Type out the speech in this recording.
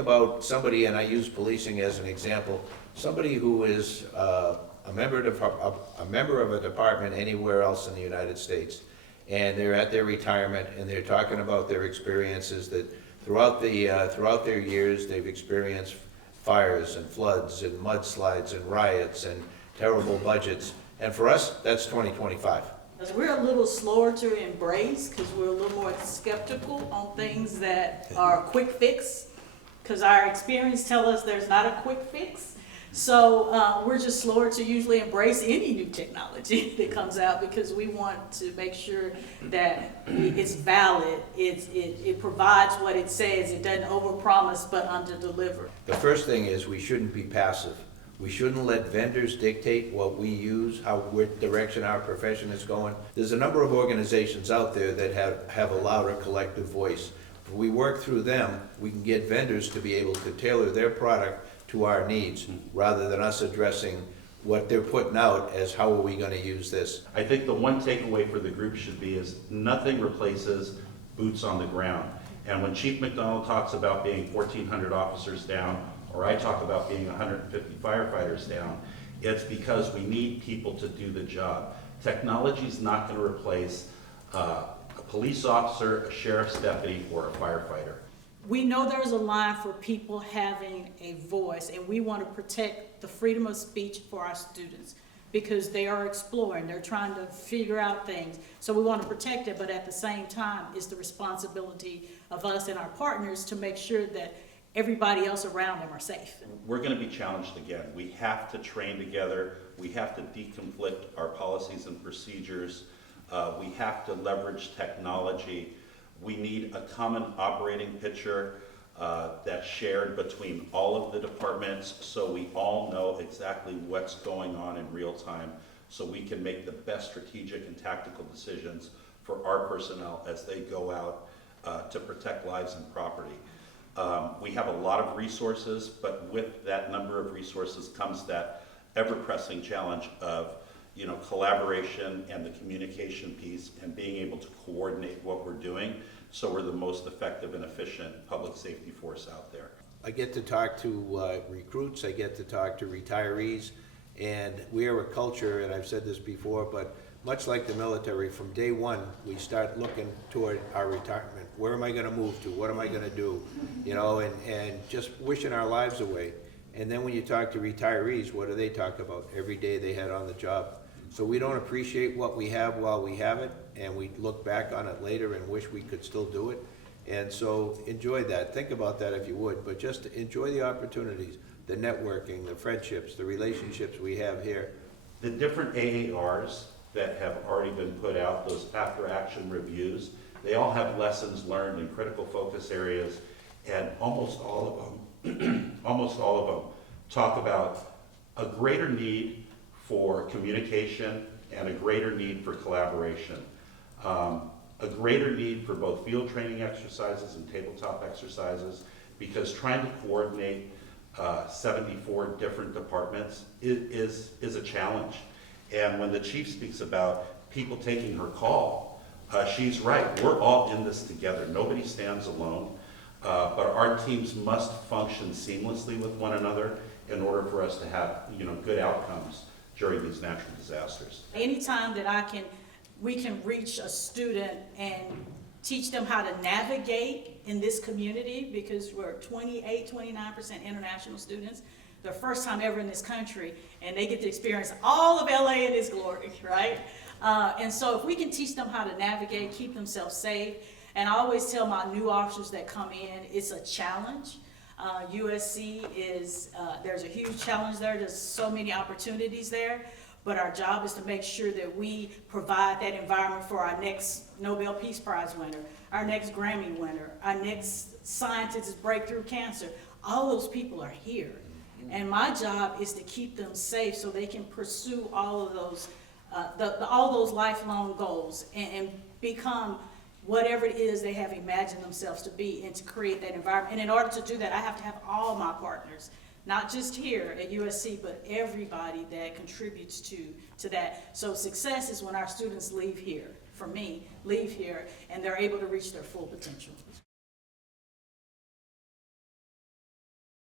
about somebody, and I use policing as an example, somebody who is a member of a department anywhere else in the United States, and they're at their retirement, and they're talking about their experiences that throughout their years they've experienced fires and floods and mudslides and riots and terrible budgets. And for us, that's 2025. We're a little slower to embrace because we're a little more skeptical on things that are a quick fix, because our experience tells us there's not a quick fix. So we're just slower to usually embrace any new technology that comes out, because we want to make sure that it's valid, it provides what it says, it doesn't overpromise but underdeliver. The first thing is we shouldn't be passive. We shouldn't let vendors dictate what we use, what direction our profession is going. There's a number of organizations out there that have a louder collective voice. If we work through them, we can get vendors to be able to tailor their product to our needs, rather than us addressing what they're putting out as how are we going to use this. I think the one takeaway for the group should be is nothing replaces boots on the ground. And when Chief McDonald talks about being 1,400 officers down, or I talk about being 150 firefighters down, it's because we need people to do the job. Technology is not going to replace a police officer, a sheriff's deputy, or a firefighter. We know there's a line for people having a voice, and we want to protect the freedom of speech for our students, because they are exploring, they're trying to figure out things. So we want to protect it, but at the same time, it's the responsibility of us and our partners to make sure that everybody else around them are safe. We're going to be challenged again. We have to train together. We have to deconflict our policies and procedures. We have to leverage technology. We need a common operating picture that's shared between all of the departments, so we all know exactly what's going on in real time, so we can make the best strategic and tactical decisions for our personnel as they go out to protect lives and property. We have a lot of resources, but with that number of resources comes that ever-pressing challenge of collaboration and the communication piece, and being able to coordinate what we're doing so we're the most effective and efficient public safety force out there. I get to talk to recruits, I get to talk to retirees, and we are a culture, and I've said this before, but much like the military, from day one, we start looking toward our retirement. Where am I going to move to? What am I going to do? And just wishing our lives away. And then when you talk to retirees, what do they talk about? Every day they had on the job. So we don't appreciate what we have while we have it, and we look back on it later and wish we could still do it. And so enjoy that. Think about that if you would, but just enjoy the opportunities, the networking, the friendships, the relationships we have here. The different AARs that have already been put out, those after-action reviews, they all have lessons learned in critical focus areas, and almost all of them talk about a greater need for communication and a greater need for collaboration, a greater need for both field training exercises and tabletop exercises, because trying to coordinate 74 different departments is a challenge. And when the chief speaks about people taking her call, she's right. We're all in this together. Nobody stands alone. But our teams must function seamlessly with one another in order for us to have good outcomes during these natural disasters. Anytime that we can reach a student and teach them how to navigate in this community, because we're 29% international students, their first time ever in this country, and they get to experience all of LA in its glory, right? And so if we can teach them how to navigate, keep themselves safe, and I always tell my new officers that come in, it's a challenge. USC is, there's a huge challenge there. There's so many opportunities there, but our job is to make sure that we provide that environment for our next Nobel Peace Prize winner, our next Grammy winner, our next scientist breakthrough cancer. All those people are here. And my job is to keep them safe so they can pursue all of those, all those lifelong goals and become whatever it is they have imagined themselves to be, and to create that environment. And in order to do that, I have to have all my partners, not just here at USC, but everybody that contributes to that. So success is when our students leave here, for me, leave here, and they're able to reach their full potential.